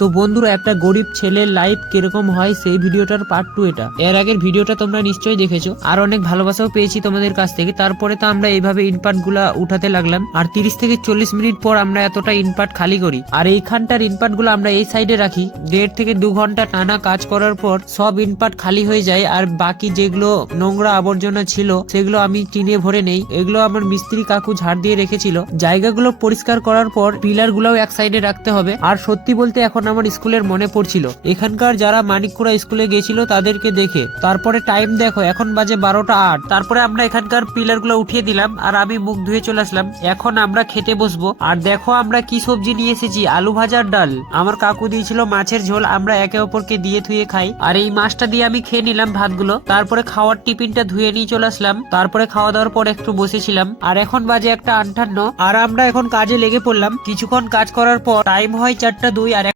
তো বন্ধুরা, একটা গরিব ছেলের লাইফ কিরকম হয় সেই ভিডিওটার পার্ট 2 এটা। এর আগের ভিডিওটা তোমরা নিশ্চয়ই দেখেছো, আর অনেক ভালোবাসাও পেয়েছি তোমাদের কাছ থেকে। তারপরে তো আমরা এইভাবে ইনপার্ট গুলা উঠাতে লাগলাম, আর 30 থেকে 40 মিনিট পর আমরা এতটা ইনপার্ট খালি করি। আর এইখানটার ইনপার্ট গুলো আমরা এই সাইডে রাখি। 1.5 থেকে 2 ঘন্টা টানা কাজ করার পর সব ইনপার্ট খালি হয়ে যায়, আর বাকি যেগুলো নোংরা আবর্জনা ছিল সেগুলো আমি টিনে ভরে নেই। এগুলো আমার মিস্ত্রি কাকু ঝাড় দিয়ে রেখেছিল। জায়গাগুলো পরিষ্কার করার পর পিলার গুলাও এক সাইডে রাখতে হবে। আর সত্যি বলতে এখন আমার স্কুলের মনে পড়ছিল এখানকার যারা মানিকপুরা স্কুলে গেছিল তাদেরকে দেখে। তারপরে টাইম দেখো, এখন বাজে 12টা 8। তারপরে আমরা এখানকার পিলার গুলো উঠিয়ে দিলাম, আর আমি মুখ ধুয়ে চলে আসলাম। এখন আমরা খেতে বসবো। আর দেখো আমরা কি সবজি নিয়ে এসেছি, আলু ভাজার ডাল। আমার কাকু দিয়েছিল মাছের ঝোল, আমরা একে অপরকে দিয়ে ধুয়ে খাই। আর এই মাছটা দিয়ে আমি খেয়ে নিলাম ভাতগুলো। তারপরে খাওয়ার টিফিনটা ধুয়ে নিয়ে চলে আসলাম। তারপরে খাওয়া দাওয়ার পর একটু বসেছিলাম। আর এখন বাজে 1টা 58, আর আমরা এখন কাজে লেগে পড়লাম। কিছুক্ষণ কাজ করার পর টাইম হয় 4টা 2। আর